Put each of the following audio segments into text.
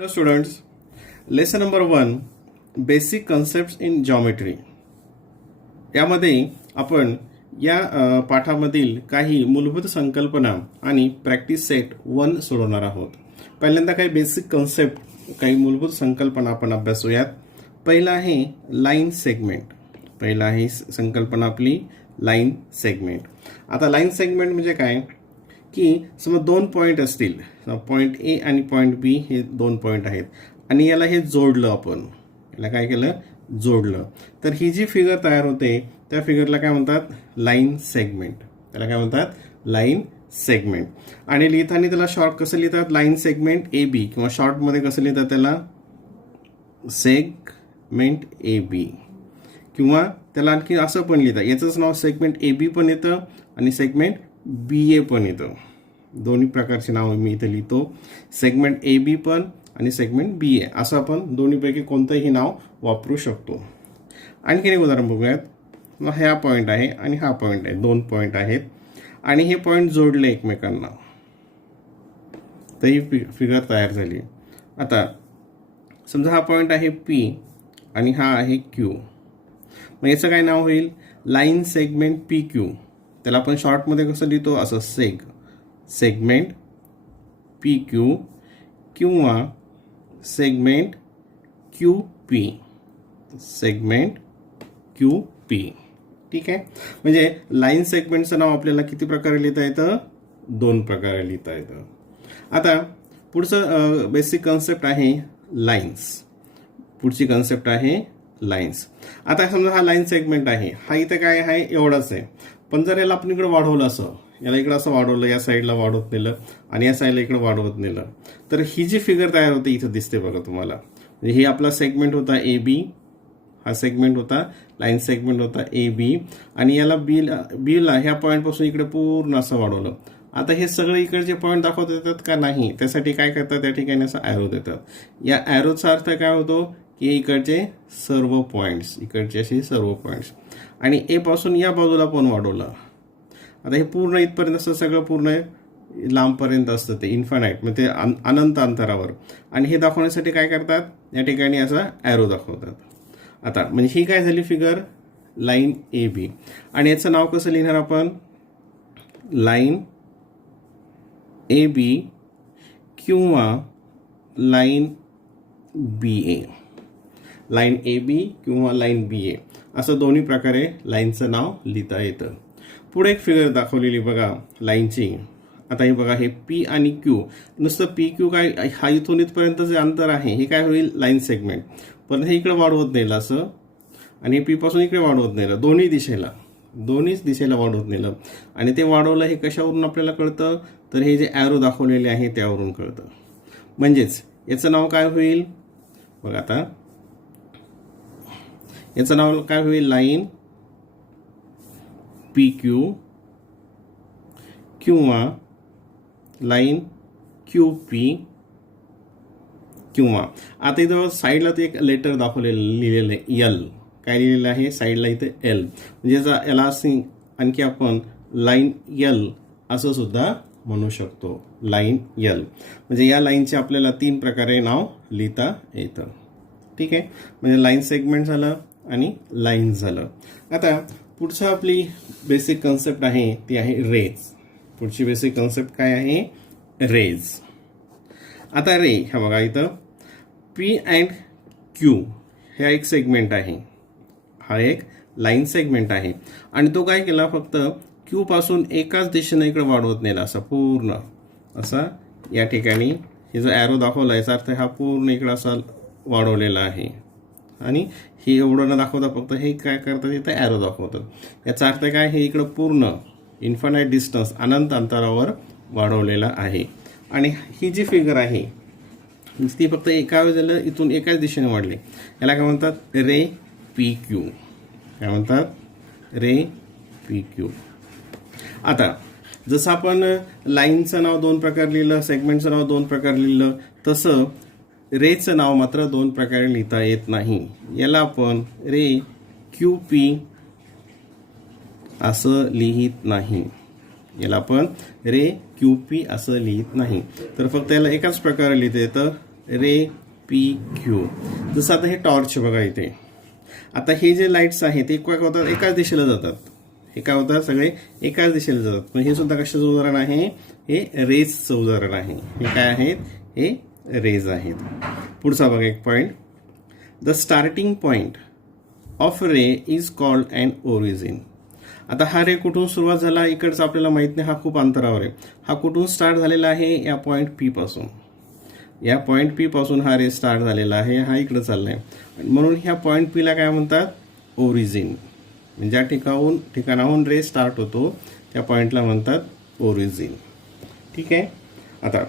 Hello students, lesson number 1 basic concepts in geometry यामध्ये आपण या पाठामधील काही मूलभूत संकल्पना आणि प्रॅक्टिस सेट 1 सोडवणार आहोत. पहिल्यांदा काही बेसिक कन्सेप्ट, काही मूलभूत संकल्पना आपण अभ्यासूयात. पहिला आहे लाईन सेगमेंट. पहिला आहे संकल्पना आपली लाईन सेगमेंट. आता लाईन सेगमेंट म्हणजे काय की समजा दोन पॉईंट असतील, पॉईंट ए आणि पॉईंट बी हे दोन पॉईंट आहेत आणि याला हे जोडलं, आपण याला काय केलं, जोडलं, तर ही जी फिगर तयार होते त्या फिगरला काय म्हणतात, लाईन सेगमेंट. त्याला काय म्हणतात, लाईन सेगमेंट. आणि लिहिताना त्याला शॉर्ट कसं लिहितात, लाईन सेगमेंट ए बी, किंवा शॉर्टमध्ये कसं लिहितात त्याला, सेगमेंट ए बी, किंवा त्याला आणखी असं पण लिहितात, याचंच नाव सेगमेंट ए बी पण येतं आणि सेगमेंट बी ए पण येतं. दोन्ही प्रकारचे नाव मी इथे लिहितो, सेगमेंट ए बी पण आणि सेगमेंट बी ए, असं आपण दोन्हीपैकी कोणतंही नाव वापरू शकतो. आणखी एक उदाहरण बघूयात. मग हा पॉईंट आहे आणि हा पॉईंट आहे, दोन पॉईंट आहेत आणि हे पॉईंट जोडले एकमेकांना, तर ही फिगर तयार झाली. आता समजा हा पॉईंट आहे पी आणि हा आहे क्यू, मग याचं काय नाव होईल, लाईन सेगमेंट पी क्यू. त्याला आपण शॉर्टमध्ये कसं लिहितो, असं सेगमेंट पी क्यू किंवा segment Q P, segment Q P. ठीक आहे. म्हणजे लाईन सेगमेंटचं नाव आपल्याला किती प्रकारे लिहिता येतं, दोन प्रकारे लिहिता येतं. आता पुढचं बेसिक कन्सेप्ट आहे लाईन्स. पुढची कन्सेप्ट आहे लाईन्स. आता समजा हा लाईन सेगमेंट आहे, हा इथं काय आहे, एवढाच आहे, पण जर याला आपण इकडे वाढवलं, असं याला इकडं असं वाढवलं, या साईडला वाढवत नेलं आणि या साईडला इकडे वाढवत नेलं, तर ही जी फिगर तयार होते इथं दिसते बघा तुम्हाला. म्हणजे ही आपला सेगमेंट होता ए बी, हा सेगमेंट होता, लाईन सेगमेंट होता ए बी, आणि याला बीला ह्या पॉईंटपासून इकडे पूर्ण असं वाढवलं. आता हे सगळे इकडचे पॉईंट दाखवता येतात का, नाही. त्यासाठी काय करतात, त्या ठिकाणी असं ॲरो देतात. या ॲरोचा अर्थ काय होतो की इकडचे सर्व पॉईंट्स, इकडचे असे सर्व पॉईंट्स, आणि ए पासून या बाजूला पण वाढवलं. आता हे पूर्ण इथपर्यंत असं सगळं पूर्ण लांबपर्यंत असतं, ते इन्फानाईट, म्हणजे अनंत अंतरावर. आणि हे दाखवण्यासाठी काय करतात, या ठिकाणी असा ॲरो दाखवतात. आता म्हणजे ही काय झाली फिगर, लाईन ए बी, आणि याचं नाव कसं लिहिणार आपण, लाईन ए बी किंवा line B A, line A बी किंवा लाईन बी ए, असं दोन्ही प्रकारे लाईनचं नाव लिहिता येतं. पुढे एक फिगर दाखवलेली बघा लाईनची. आता हे बघा, हे पी आणि क्यू, नुसतं पी क्यू काय, हा इथून इथपर्यंत जे अंतर आहे हे काय होईल, लाईन सेगमेंट. पण हे इकडे वाढवत नेलं असं, आणि पी पासून इकडे वाढवत नेलं, दोन्हीच दिशेला वाढवत नेलं. आणि ते वाढवलं हे कशावरून आपल्याला कळतं, तर हे जे ॲरो दाखवलेले आहे त्यावरून कळतं. म्हणजेच याचं नाव काय होईल बघा, आता याचं नाव काय होईल, लाईन पी क्यू किंवा लाईन क्यू पी, किंवा आता इथं साईडला ते एक लेटर दाखवलेलं, लिहिलेलं आहे एल. काय लिहिलेलं आहे साईडला इथे, एल. म्हणजे याला असं आणखी आपण लाईन एल असं सुद्धा म्हणू शकतो, लाईन एल. म्हणजे या लाईनचे आपल्याला 3 प्रकारे नाव लिहिता येतं. ठीक आहे. म्हणजे लाईन सेगमेंट झालं आणि लाईन झालं. आता पुढचं आपली बेसिक कन्सेप्ट आहे ती आहे रेज. पुढची बेसिक कन्सेप्ट काय आहे, रेज. आता रे, हा बघा इथं पी अँड क्यू हा एक सेगमेंट आहे, हा एक लाईन सेगमेंट आहे, आणि तो काय केला, फक्त क्यू पासून एकाच दिशेने इकडे वाढवत नेला, असा पूर्ण असा या ठिकाणी हे जो ॲरो दाखवला याचा अर्थ हा पूर्ण इकडं असा वाढवलेला आहे. आणि हे एवढं न दाखवता फक्त हे काय करतात, इथं ॲरो दाखवतात. याचा अर्थ काय, हे इकडं पूर्ण इन्फानाईट डिस्टन्स, अनंत अंतरावर वाढवलेला आहे. आणि ही जी फिगर आहे ती फक्त एका वेळेला इथून एकाच दिशेने वाढली, याला काय म्हणतात, रे पी क्यू. काय म्हणतात, रे पी क्यू. आता जसं आपण लाईनचं नाव 2 प्रकारे लिहिलं, सेगमेंटचं नाव 2 प्रकारे लिहिलं, तसं रेचं नाव मात्र 2 प्रकारे लिहिता येत नाही. याला आपण रे क्यू पी असं लिहित नाही, याला आपण रे क्यू पी असं लिहित नाही, तर फक्त याला एकाच प्रकारे लिहिता येतं, रे पी क्यू. जसं आता हे टॉर्च बघा इथे. आता हे जे लाईट्स आहेत ते काय होतात, एकाच दिशेला जातात. हे काय होतात, सगळे एकाच दिशेला जातात. पण हे सुद्धा कशाचं उदाहरण आहे, हे रेजचं उदाहरण आहे. हे काय आहेत, हे रेज आहेत. पुढचा बघा एक point. The starting point of ray is called and origin. आता हा रे कुठून सुरुवात झाला इकडचं आपल्याला माहित नाही, हा खूप अंतरावर आहे. हा कुठून स्टार्ट झालेला आहे, या पॉईंट पी पासून. या पॉईंट पी पासून हा रे स्टार्ट झालेला आहे, हा इकडे चाललाय. म्हणून ह्या पॉईंट पीला काय म्हणतात, ओरिजिन. म्हणजे ज्या ठिकाणाहून रे स्टार्ट होतो त्या पॉईंटला म्हणतात ओरिजिन. ठीक आहे. आता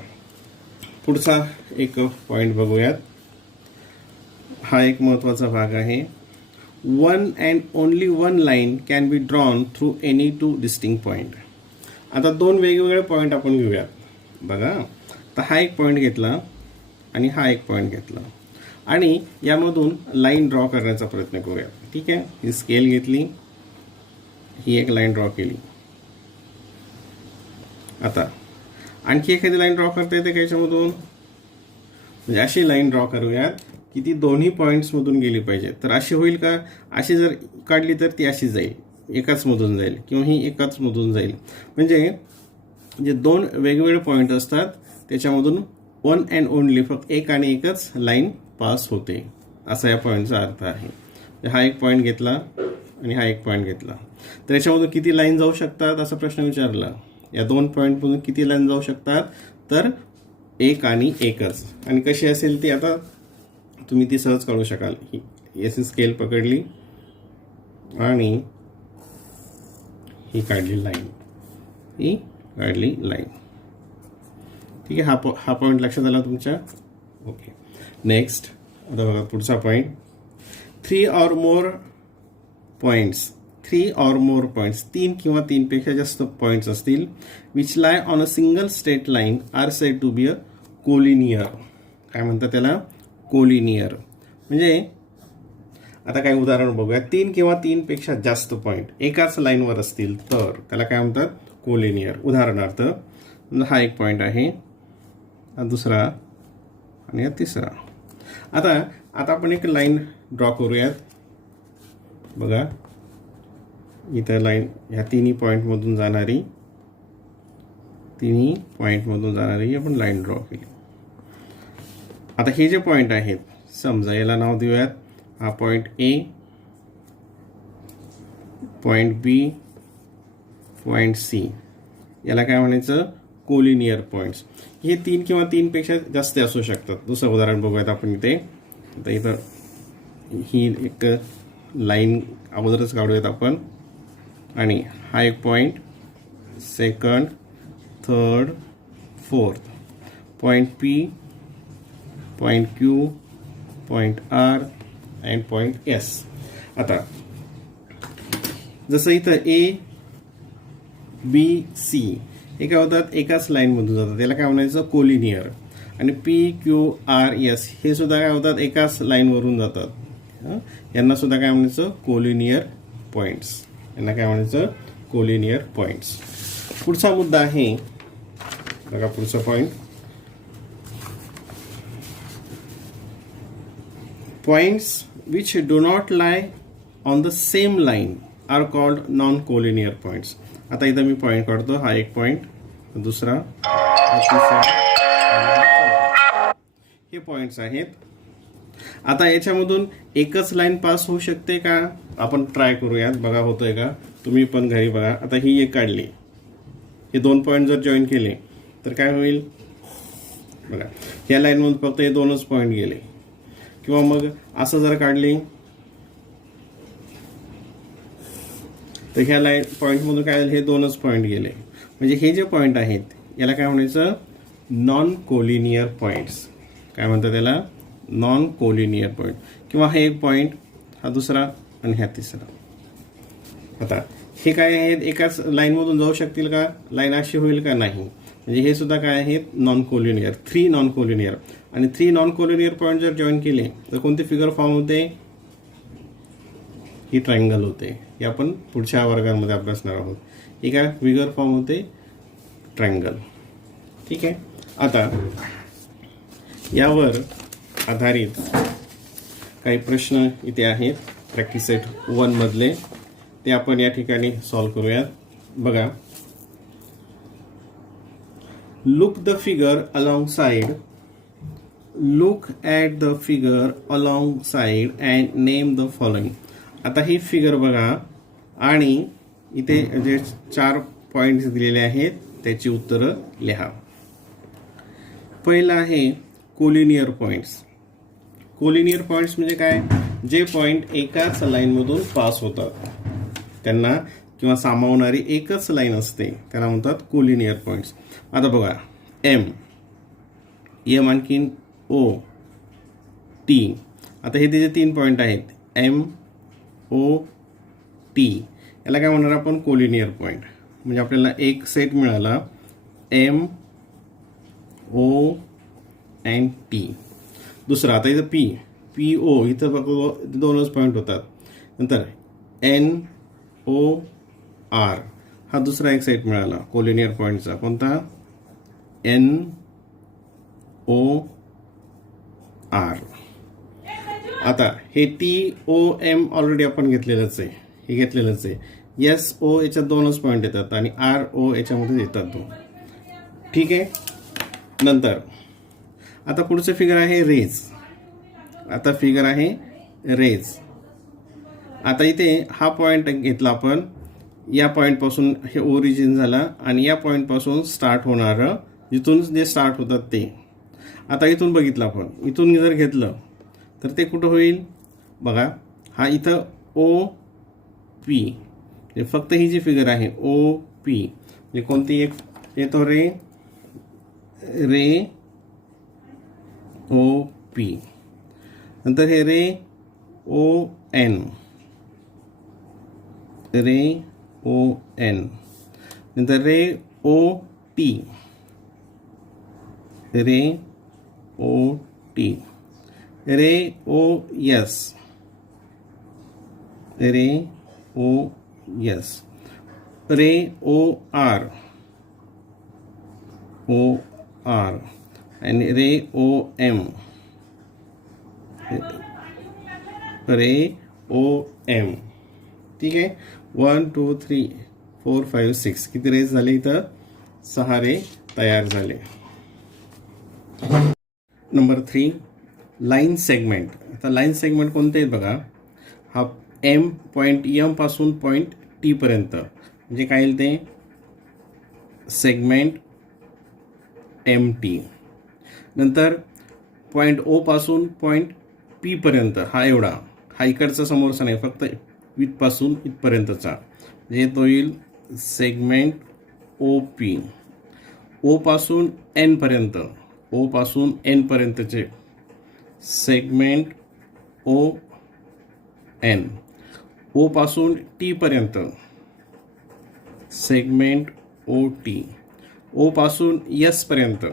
पुढचा एक पॉईंट बघूयात. हा एक महत्त्वाचा भाग आहे. One and only one line can be drawn through any two distinct point. आता दोन वेगवेगळे पॉईंट आपण घेऊयात. बघा, तर हा एक पॉईंट घेतला आणि हा एक पॉईंट घेतला आणि यामधून लाईन ड्रॉ करण्याचा प्रयत्न करूया. ठीक आहे. ही स्केल घेतली, ही एक लाईन ड्रॉ केली. आता आणखी एखादी लाईन ड्रॉ करता येते का याच्यामधून, म्हणजे अशी लाईन ड्रॉ करूयात की ती दोन्ही पॉईंट्समधून गेली पाहिजे. तर अशी होईल का, अशी जर काढली तर ती अशी जाईल, एकाच मधून जाईल, किंवा ही एकाच मधून जाईल. म्हणजे जे दोन वेगवेगळे पॉईंट असतात त्याच्यामधून वन अँड ओनली फक्त एक आणि एकच लाईन पास होते, असा या पॉईंटचा अर्थ आहे. हा एक पॉईंट घेतला आणि हा एक पॉईंट घेतला, तर याच्यामधून किती लाईन जाऊ शकतात असा प्रश्न विचारला. या दोन पॉईंटमधून किती लाईन जाऊ शकतात, तर एक आणि एकच. आणि कशी असेल ती आता तुम्ही ती सहज काढू शकाल. ही अशी स्केल पकडली आणि ही काढली लाईन, ही काढली लाईन. ठीक आहे. हा पॉईंट लक्षात आला तुमच्या. ओके. नेक्स्ट आता बघा पुढचा point. Three or more points, तीन किंवा तीनपेक्षा जास्त पॉईंट्स असतील, which lie on a single straight line are said to be a collinear. काय म्हणतात त्याला, कोलिनियर. म्हणजे आता काय उदाहरण बघूया. तीन किंवा तीनपेक्षा जास्त पॉईंट एकाच लाईनवर असतील तर त्याला काय म्हणतात, कोलिनियर. उदाहरणार्थ हा एक पॉईंट आहे, हा दुसरा आणि हा तिसरा. आता आपण एक लाईन ड्रॉ करूयात. बघा इथं लाईन ह्या तिन्ही पॉईंटमधून जाणारी आपण लाईन ड्रॉ केली. आता हे जे पॉईंट आहेत, समजा याला नाव देऊयात. हा point A, point B, point C. याला काय म्हणायचं, कोलिनियर पॉईंट्स. हे तीन किंवा तीनपेक्षा जास्त असू शकतात. दुसरं उदाहरण बघूयात आपण इथे. आता इथं ही एक लाईन अगोदरच काढूयात आपण. आणि हा एक point, second, third, fourth. Point P, point Q, point R and point S. आता जसं इथं ए बी सी हे काय होतात, एकाच लाईनमधून जातात, त्याला काय म्हणायचं, कोलिनियर. आणि पी क्यू आर एस हे सुद्धा काय होतात, एकाच लाईनवरून जातात. यांना सुद्धा काय म्हणायचं, कोलिनियर पॉईंट्स. यांना काय म्हणायचं, कोलिनियर पॉईंट्स. पुढचा मुद्दा आहे बघा, पुढचा point. Points which do not lie on the same line are called non collinear points. आता इथं मी पॉईंट काढतो. हा एक पॉईंट, दुसरा, तिसरा, हे पॉईंट्स आहेत. आता याच्यामधून एकच लाईन पास होऊ शकते का, आपण ट्राय करूयात. बघा होतोय का, तुम्ही पण घरी बघा. आता ही एक काढली, हे दोन पॉईंट जर जॉईन केले तर काय होईल बघा. ह्या लाईनमधून फक्त हे दोनच पॉईंट गेले. किंवा मग असं जर काढली तर ह्या लाईन पॉईंटमधून काय झालं, हे दोनच पॉईंट गेले. म्हणजे हे जे पॉईंट आहेत याला काय म्हणायचं, नॉन कोलिनियर पॉईंट्स. काय म्हणतात त्याला, नॉन कोलिनियर पॉईंट. किंवा हा एक पॉईंट, हा दुसरा आणि हा तिसरा. आता हे काय आहेत, एकाच लाईनमधून जाऊ शकतील का, लाईन अशी होईल का, नाही. म्हणजे हे सुद्धा काय आहेत, नॉन कोलिनियर. 3 non collinear. आणि 3 नॉन कोलिनियर पॉईंट जर जॉईन केले तर कोणते फिगर फॉर्म होते, ही ट्रायंगल होते. हे आपण पुढच्या वर्गामध्ये अभ्यासणार आहोत. हे काय फिगर फॉर्म होते, ट्रायंगल. ठीक आहे. आता यावर आधारित काही प्रश्न इथे आहेत प्रॅक्टिस सेट 1 मधले, ते आपण या ठिकाणी सॉल्व करूयात. बघा, look the figure alongside, look at the figure alongside and name the following. आता ही फिगर बघा आणि इथे जे 4 पॉईंट्स दिलेले आहेत त्याची उत्तरं लिहा. पहिलं आहे कोलिनियर पॉईंट्स. कोलिनियर पॉईंट्स म्हणजे काय? जे पॉईंट एकाच लाईनमधून पास होतात त्यांना, किंवा सामावणारी एकच लाईन असते त्याला म्हणतात कोलिनियर पॉईंट्स. आता बघा, एम आणखीन ओ टी. आता हे त्याचे 3 पॉईंट आहेत, एम ओ टी. याला काय म्हणणार आपण? Collinear point. म्हणजे आपल्याला एक सेट मिळाला एम ओ अँड टी. दुसरा आता इथं पी ओ, इथं बघा 2च पॉईंट होतात. नंतर एन ओ आर, हा दुसरा एक सेट मिळाला कोलिनियर पॉईंटचा. कोणता? N O R. आता हे टी ओ एम ऑलरेडी आपण घेतलेलंच आहे, हे घेतलेलंच आहे. एस ओ याच्यात 2च पॉईंट येतात आणि आर ओ याच्यामध्ये येतात 2. ठीक आहे. नंतर आता पुढचं फिगर आहे रेज. आता फिगर आहे रेज. आता इथे हा पॉईंट घेतला आपण, या पॉईंटपासून हे ओरिजिन झाला आणि या पॉईंटपासून स्टार्ट होणारं, जिथून जे स्टार्ट होतात ते. आता इथून बघितलं आपण, इथून जर घेतलं तर ते कुठं होईल? बघा, हा इथं ओ पी, फक्त ही जी फिगर आहे ओ पी, म्हणजे कोणती एक येतो? रे ओ पी. नंतर हे रे ओ एन, नंतर रे ओ टी, रे ओ एस, रे ओ आर आणि रे ओ एम, ठीक आहे. 1 2 3 4 5 6 किती रेज झाले? इथं 6 रे तयार झाले. Number 3, line segment. आता लाईन सेगमेंट कोणते आहेत बघा, हा एम पॉईंट एम पासून पॉईंट टी पर्यंत, म्हणजे काय येईल ते? Segment M T. नंतर पॉईंट ओ पासून पॉईंट पी पर्यंत, हा एवढा, हा इकडचा समोरचा नाही, फक्त इथपासून इथपर्यंतचा, म्हणजे तो येईल सेगमेंट ओ पी. ओ पासून एन पर्यंत, ओ पासून एन पर्यंतचे सेगमेंट ओ एन. ओ पासून टी पर्यंत सेगमेंट ओ टी. ओ पासून एस पर्यंत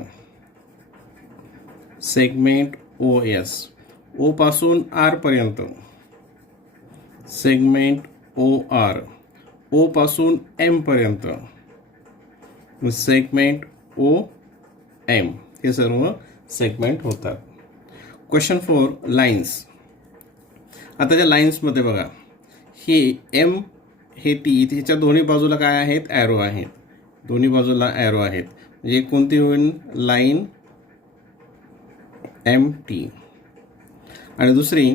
सेगमेंट ओ एस. ओ पासून आर पर्यंत सेगमेंट ओ आर. ओ पासून एम पर्यंत सेगमेंट ओ एम. हे सर्व सेगमेंट होतात. Question 4, lines. आता त्या लाईन्समध्ये बघा, हे एम हे टी, ह्याच्या दोन्ही बाजूला काय आहेत? ॲरो आहेत. दोन्ही बाजूला ॲरो आहेत, म्हणजे कोणती होईल? Line M T. आणि दुसरी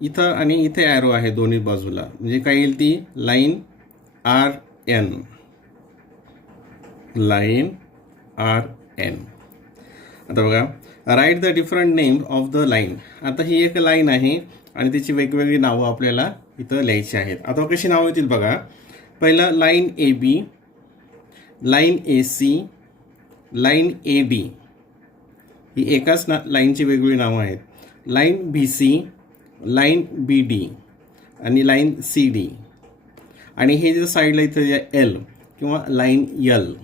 इथं आणि इथे ॲरो आहे दोन्ही बाजूला, म्हणजे काय येईल ती? Line R N. आता बघा, write the different name of the line. आता ही एक लाईन आहे आणि त्याची वेगवेगळी नावं आपल्याला इथं लिहायची आहेत. आता कशी नावं येतील बघा. पहिलं line A B, line A C, line A D. ही एकाच लाईनची वेगवेगळी नावं आहेत. Line B C, line B D आणि लाईन सी डी. आणि हे जे साईडला इथं एल किंवा लाईन यल,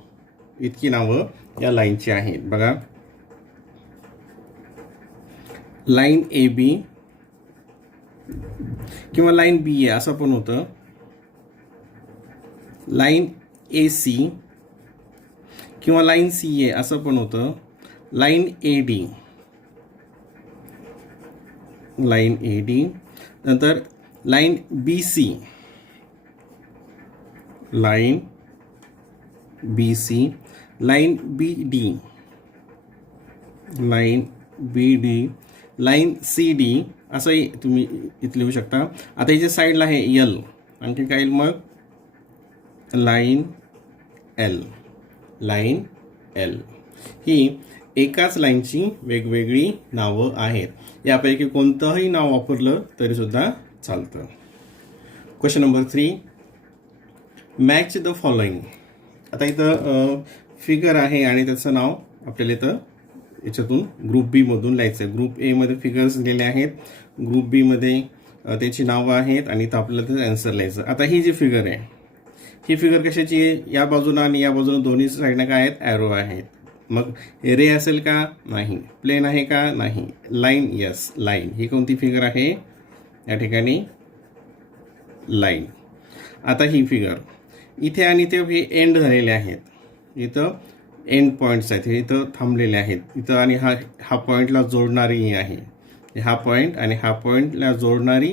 इतकी नावं या लाईनची आहेत. बघा, लाईन ए बी किंवा लाईन बी ए असं पण होतं. लाईन ए सी किंवा लाईन सी ए असं पण होतं. Line A D line A D, नंतर line B C, line B C, line B D, line B D, line C D, असंही तुम्ही इथे लिहू शकता. आता इथे साईडला आहे एल, आणखी काय येईल मग लाईन एल, लाईन एल. ही एकाच लाईनची वेगवेगळी नावं आहेत. यापैकी कोणतंही नाव वापरलं तरीसुद्धा चालतं. Question number 3, match the following. आता इथं फिगर आहे आणि त्याचं नाव आपल्याला इथं याच्यातून ग्रुप बी मधून लिहायचं आहे. ग्रुप ए मध्ये फिगर्स दिलेले आहेत, ग्रुप बी मध्ये त्याची नावं आहेत आणि इथं आपल्याला त्याचं आन्सर लिहायचं. आता ही जी फिगर आहे, ही फिगर कशाची आहे? या बाजूला आणि या बाजूला दोन्ही साईडला काय आहेत? ॲरो आहेत. मग रे असेल का? नाही. प्लेन आहे का? नाही. Line, yes line. ही कोणती फिगर आहे? या ठिकाणी लाईन. आता ही फिगर इथे आणि ते हे एंड झालेले आहेत, इथं एंड पॉईंट्स आहेत, हे इथं थांबलेले आहेत इथं, आणि हा पॉईंटला जोडणारी आहे. हा पॉईंट आणि हा पॉईंटला जोडणारी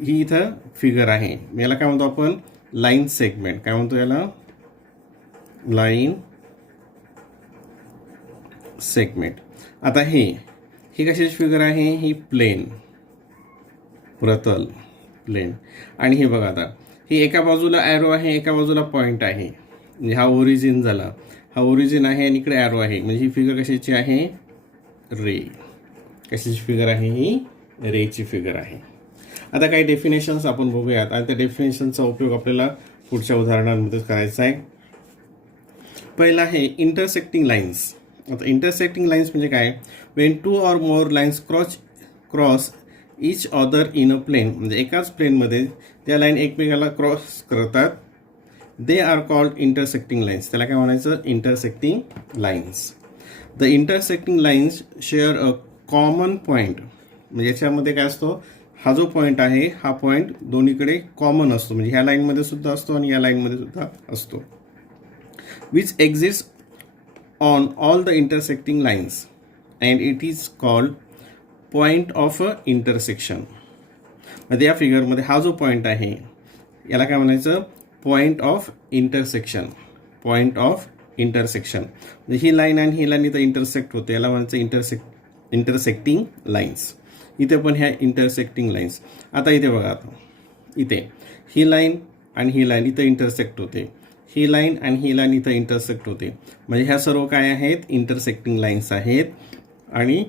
ही इथं फिगर आहे. याला काय म्हणतो आपण? Line segment. काय म्हणतो याला? Line segment. आता ही कशाची फिगर आहे? ही प्लेन, प्रतल, प्लेन. आणि हे बघा, आता ही एका बाजूला ॲरो आहे, एका बाजूला पॉईंट आहे. म्हणजे हा ओरिजिन झाला, हा ओरिजिन आहे आणि इकडे ॲरो आहे. म्हणजे ही फिगर कशाची आहे? रे. कशाची फिगर आहे? ही रेची फिगर आहे. आता काही डेफिनेशन्स आपण बघूयात आणि त्या डेफिनेशनचा उपयोग आपल्याला पुढच्या उदाहरणांमध्ये करायचा आहे. पहिला आहे इंटरसेक्टिंग लाईन्स. आता इंटरसेक्टिंग लाईन्स म्हणजे काय? When two or more lines cross each other in a plane. म्हणजे एकाच प्लेनमध्ये त्या लाईन एकमेकाला क्रॉस करतात, they are called intersecting lines. त्याला काय म्हणायचं? Intersecting lines. The intersecting lines share a common point. म्हणजे याच्यामध्ये काय असतो? हा जो पॉईंट आहे, हा पॉईंट दोन्हीकडे कॉमन असतो. म्हणजे ह्या लाईनमध्ये सुद्धा असतो आणि या लाईनमध्ये सुद्धा असतो. Which exist on all the intersecting lines and it is called point of a intersection. म्हणजे या फिगरमध्ये हा जो पॉईंट आहे याला काय म्हणायचं? Point of intersection. Point of intersection म्हणजे ही लाईन आणि ही लाईन इथं इंटरसेक्ट होते, याला म्हणायचं इंटरसेक्टिंग लाईन्स. इथे पण ह्या इंटरसेक्टिंग लाईन्स. आता इथे बघा, आता इथे ही लाईन आणि ही लाईन इथं इंटरसेक्ट होते, ही लाईन आणि ही लाईन इथं इंटरसेक्ट होते. म्हणजे ह्या सर्व काय आहेत? इंटरसेक्टिंग लाईन्स आहेत. आणि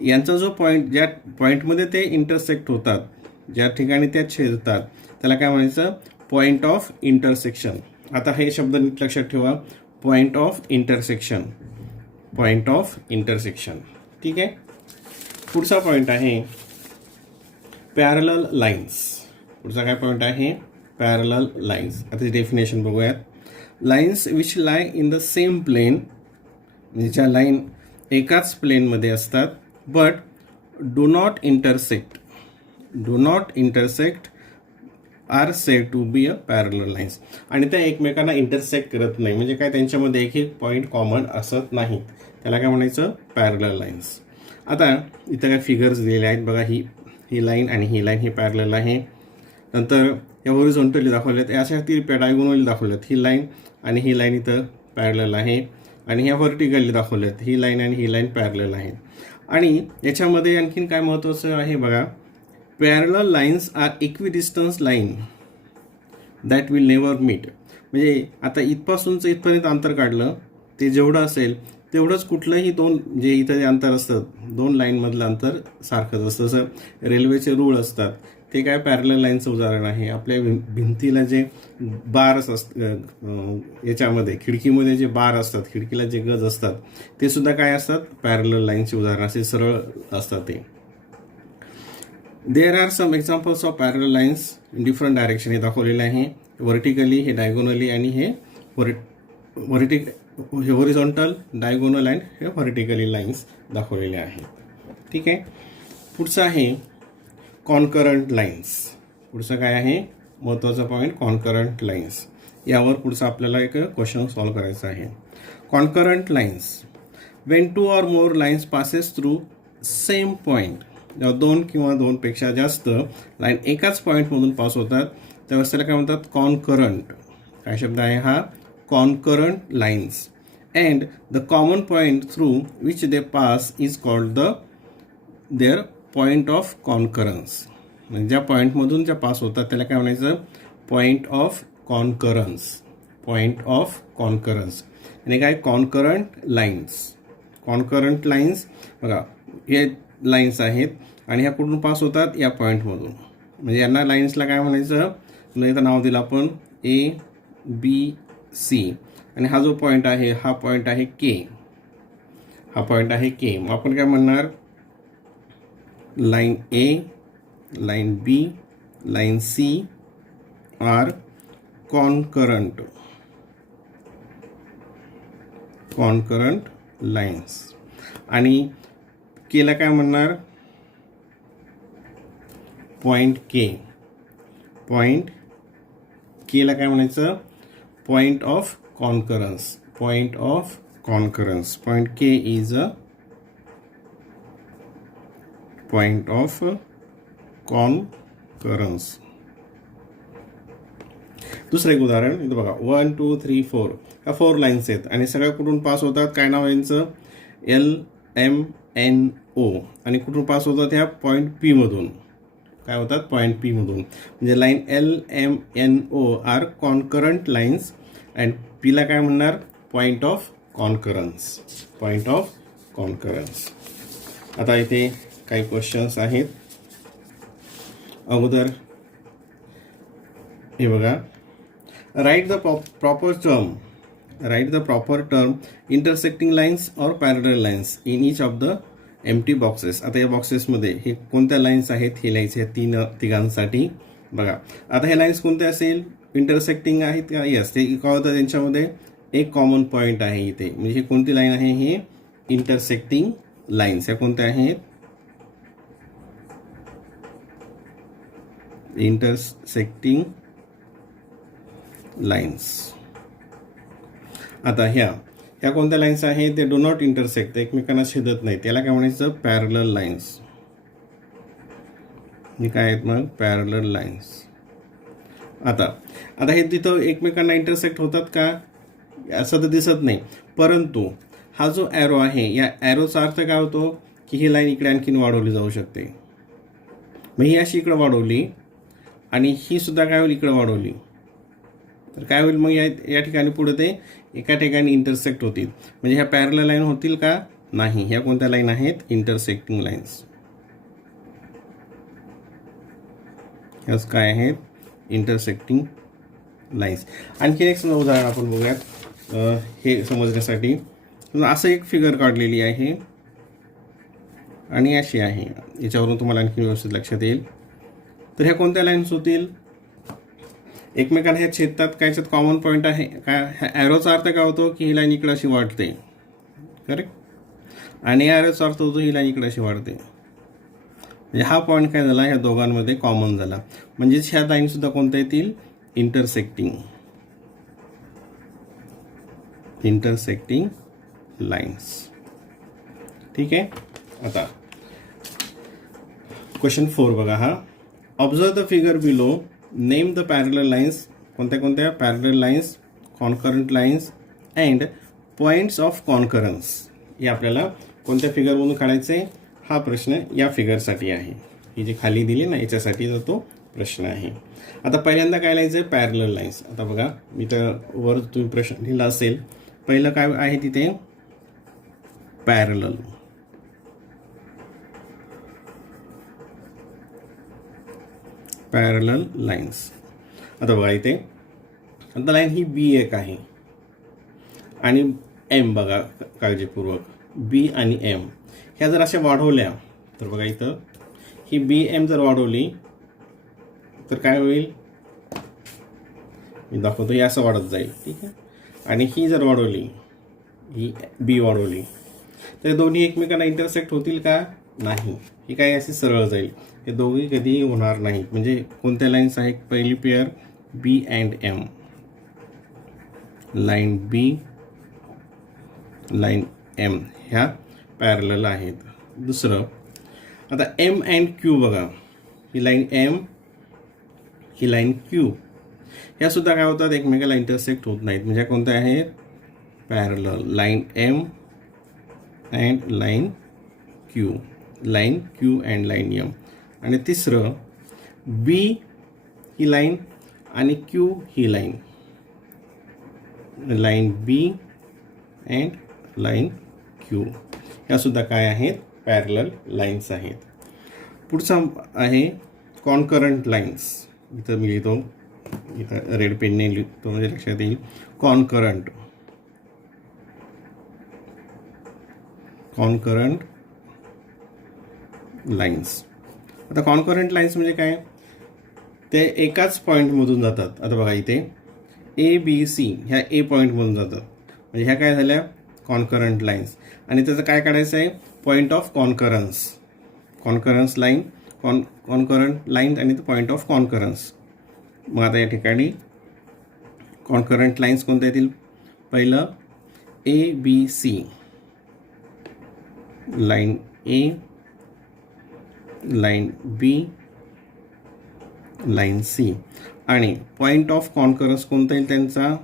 यांचा जो पॉईंट, ज्या पॉईंटमध्ये ते इंटरसेक्ट होतात, ज्या ठिकाणी त्या छेदतात, त्याला काय म्हणायचं? Point of intersection. आता हे शब्द नीट लक्षात ठेवा, point of intersection, point of intersection. ठीक आहे. पुढचा पॉईंट आहे पॅरलल लाईन्स. पुढचा काय पॉईंट आहे? Parallel lines. आता डेफिनेशन बघूयात. Lines which lie in the same plane, म्हणजे ज्या लाईन एकाच प्लेनमध्ये असतात, but do not intersect are said to be a parallel lines. आणि त्या एकमेकांना इंटरसेक्ट करत नाही, म्हणजे काय त्यांच्यामध्ये एक पॉईंट कॉमन असत नाहीत, त्याला काय म्हणायचं? Parallel lines. आता इथं काय फिगर्स दिलेले आहेत बघा, ही लाईन आणि ही लाईन ही पॅरलल आहे. नंतर या हॉरिझॉन्टली दाखवल्यात, अशा ती डायगोनली दाखवल्यात. ही लाईन आणि ही लाईन इथं पॅरलल आहे. आणि ह्या व्हर्टिकली दाखवल्यात, ही लाईन आणि ही लाईन पॅरलल आहे. आणि याच्यामध्ये आणखीन काय महत्त्वाचं आहे बघा, parallel lines are equidistance line that will never meet. म्हणजे आता इथपासूनचं इथपर्यंत अंतर काढलं, ते जेवढं असेल तेवढंच कुठलंही दोन, जे इथं जे अंतर असतं दोन लाईनमधलं अंतर सारखंच असतं. जसं रेल्वेचे रूळ असतात, ते काय पॅरलल लाईनचं उदाहरण आहे. आपल्या भिंतीला जे बार्स याच्यामध्ये खिडकीमध्ये जे बार असतात, खिडकीला जे गज असतात, ते सुद्धा काय असतात? पॅरलल लाईनचे उदाहरण. असे सरळ असतात ते. There are some examples of parallel lines in different direction. हे दाखवलेलं आहे, व्हर्टिकली, हे डायगोनली, आणि हे हॉरिझॉन्टल, डायगोनल अँड हे व्हर्टिकली लाईन्स दाखवलेले आहेत. ठीक आहे. पुढचं आहे कॉन्करंट लाईन्स. पुढचं काय आहे? महत्त्वाचा पॉईंट कॉन्करंट लाईन्स. यावर पुढचं आपल्याला एक क्वेश्चन सॉल्व करायचा आहे. Concurrent lines, Wien two or more lines passes through same point. जेव्हा 2 किंवा 2पेक्षा जास्त लाईन एकाच पॉईंटमधून पास होतात त्यावेळेस त्याला काय म्हणतात, कॉनकरंट. काय शब्द आहे हा, concurrent lines. And the common point through which they pass is called their point of concurrence. म्हणजे ज्या पॉईंटमधून ज्या पास होतात त्याला काय म्हणायचं, point of concurrence. Point of concurrence आणि काय, कॉनकरंट लाईन्स. कॉनकरंट लाईन्स बघा, हे लाईन्स आहेत आणि ह्या कुठून पास होतात, या पॉईंटमधून. म्हणजे यांना लाईन्सला काय म्हणायचं, इथं नाव दिलं आपण ABC. आणि हा जो पॉईंट आहे हा पॉईंट आहे K. हा पॉईंट आहे K. मग आपण काय म्हणणार, line A, line B, line C are concurrent. Concurrent lines. आणि केला काय म्हणणार, पॉईंट K. पॉईंट केला काय म्हणायचं, point of concurrence. Point of concurrence. Point K is a point of concurrence. दुसरं एक उदाहरण इथं बघा, 1 2 3 4 ह्या 4 लाईन्स आहेत आणि सगळ्या कुठून पास होतात, काय नाव आहे यांचं, LMNO. आणि कुठून पास होतात, ह्या पॉईंट P मधून. काय होतात, पॉईंट P मधून. म्हणजे line LMNO are concurrent lines and Pला काय म्हणणार, point of concurrence. Point of concurrence. आता इथे काही क्वेश्चन्स आहेत. अगोदर हे बघा, write the proper term. Write the proper term intersecting lines और parallel lines in each of the empty boxes. आता या बॉक्सेसमध्ये हे कोणत्या लाईन्स आहेत हे लिहायचे आहेत तिघांसाठी. बघा आता हे लाईन्स कोणत्या असेल, इंटरसेक्टिंग आहेत का, यस. ते काय होतं, त्यांच्यामध्ये एक कॉमन पॉईंट आहे इथे. म्हणजे ही कोणती लाईन आहे, हे इंटरसेक्टिंग लाईन्स. ह्या कोणत्या आहेत, इंटरसेक्टिंग लाईन्स. आता ह्या कोणत्या लाईन्स आहेत, ते डो नॉट इंटरसेक्ट, एकमेकांना छेदत नाही. त्याला काय म्हणायचं, पॅरलल लाईन्स. हे काय आहेत मग, पॅरलल लाईन्स. आता हे तिथं एकमेकांना इंटरसेक्ट होतात का, असं तर दिसत नाही. परंतु हा जो ॲरो आहे, या ॲरोचा अर्थ काय होतो, की ही लाईन इकडे आणखीन वाढवली जाऊ शकते. मग ही अशी इकडे वाढवली आणि ही सुद्धा काय होईल, इकडे वाढवली तर काय होईल, मग या ठिकाणी पुढे ते एका ठिकाणी इंटरसेक्ट होतील. म्हणजे ह्या पॅरलल लाईन होतील का, नाही. ह्या कोणत्या लाईन आहेत, इंटरसेक्टिंग लाईन्स. ह्याच काय आहेत, इंटरसेक्टिंग लाईन्स. आणखी एक उदाहरण आपण बघूयात हे समजण्यासाठी. असं एक फिगर काढलेली आहे आणि अशी आहे. याच्यावरून तुम्हाला आणखी व्यवस्थित लक्षात येईल. तर ह्या कोणत्या लाईन्स होतील, एकमेकांना ह्या छेदतात. काय याच्यात कॉमन पॉईंट आहे काय, ह्या ॲरोचा अर्थ काय होतो, की ही लाईन इकडे अशी वाढते, करेक्ट. आणि या ॲरोचा अर्थ होतो, ही लाईन इकडे अशी वाढते. म्हणजे हा पॉईंट काय झाला, ह्या दोघांमध्ये कॉमन झाला. म्हणजेच ह्या लाईन सुद्धा कोणत्या येतील, इंटरसेक्टिंग. Intersecting lines. ठीक आहे. आता क्वेश्चन 4 बघा हा, observe the figure below, name the parallel lines. कोणत्या कोणत्या, parallel lines, concurrent lines and points of concurrence. हे आपल्याला कोणत्या फिगरमधून काढायचे, हा प्रश्न या फिगरसाठी आहे. ही जी खाली दिली ना याच्यासाठी तो प्रश्न आहे. आता पहिल्यांदा काय लिहायचं, पॅरलल लाईन्स. आता बघा मी तर वर तुम्ही प्रश्न लिहिला असेल. पहिलं काय आहे तिथे, पॅरलल. Parallel lines. आता बघा इथे, आता लाईन ही B1 आहे आणि M बघा काळजीपूर्वक, B आणि M ह्या जर अशा वाढवल्या तर बघा इथं ही BM जर वाढवली तर काय होईल, मी दाखवतो, हे असं वाढत जाईल. ठीक आहे. आणि ही जर वाढवली, ही B वाढवली तर दोन्ही एकमेकांना इंटरसेक्ट होतील का, नाही. ही काय अशी सरळ जाईल. हे दोघे कधीही होणार नाहीत. म्हणजे कोणत्या लाईन्स आहेत, पहिली pair B and M. Line B, line M ह्या पॅरलल आहेत. दुसरं, आता एम अँड क्यू बघा, ही लाईन एम, ही लाईन क्यू, ह्या सुद्धा काय होतात, एकमेकाला इंटरसेक्ट होत नाहीत. म्हणजे कोणत्या आहेत, parallel. Line M and line Q, line Q and line M. आणि तिसरं बी ही लाईन आणि क्यू ही line, line B and line Q, ह्या सुद्धा काय आहेत, पॅरलल लाईन्स आहेत. पुढचा आहे कॉन्करंट लाईन्स. इथं मी लिहितो, इथं रेड पेनने लिहितो म्हणजे लक्षात येईल. Concurrent, concurrent lines. आता कॉन्करंट लाईन्स म्हणजे काय, ते एकाच पॉईंटमधून जातात. आता बघा इथे ए बी सी ह्या ए पॉईंटमधून जातात, म्हणजे ह्या काय झाल्या, कॉन्करंट लाईन्स. आणि त्याचं काय काढायचं आहे, point of concurrence. Concurrence line, concurrent line आणि पॉईंट ऑफ कॉन्करन्स. मग आता या ठिकाणी कॉन्करंट लाईन्स कोणत्या येतील, पहिलं A B C, line A, line B, line C. आणि पॉईंट ऑफ कॉन्करन्स कोणता येईल त्यांचा,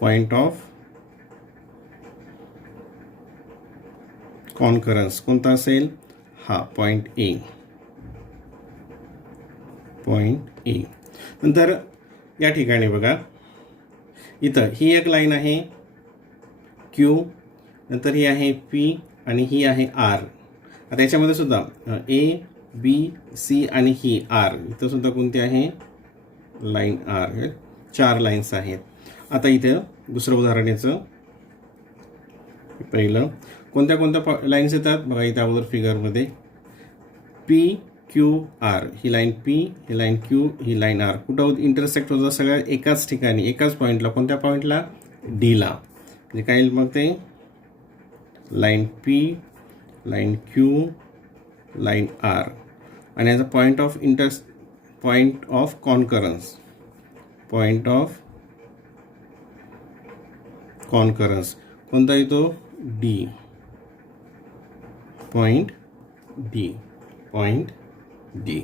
पॉईंट ऑफ कॉन्करन्स कोणता असेल, हा पॉईंट ए, पॉईंट ए. नंतर या ठिकाणी बघा, इथं ही एक लाईन आहे क्यू, नंतर ही आहे पी आणि ही आहे आर. आता याच्यामध्ये सुद्धा ए बी सी आणि ही आर, इथं सुद्धा कोणती आहे, लाईन आर. हे 4 लाईन्स आहेत. आता इथं दुसरं उदाहरण याचं, पहिलं कोणत्या कोणत्या लाईन्स येतात बघा, इथं अगोदर फिगरमध्ये पी क्यू आर, ही लाईन पी, ही लाईन क्यू, ही लाईन आर. कुठं इंटरसेक्ट होतं, सगळ्या एकाच ठिकाणी, एकाच पॉईंटला. कोणत्या पॉईंटला, डीला. म्हणजे काय येईल मग ते, line P, line Q, line R. आणि याचा point of point of concurrence, point of concurrence कोणता येतो, D, point D, point D.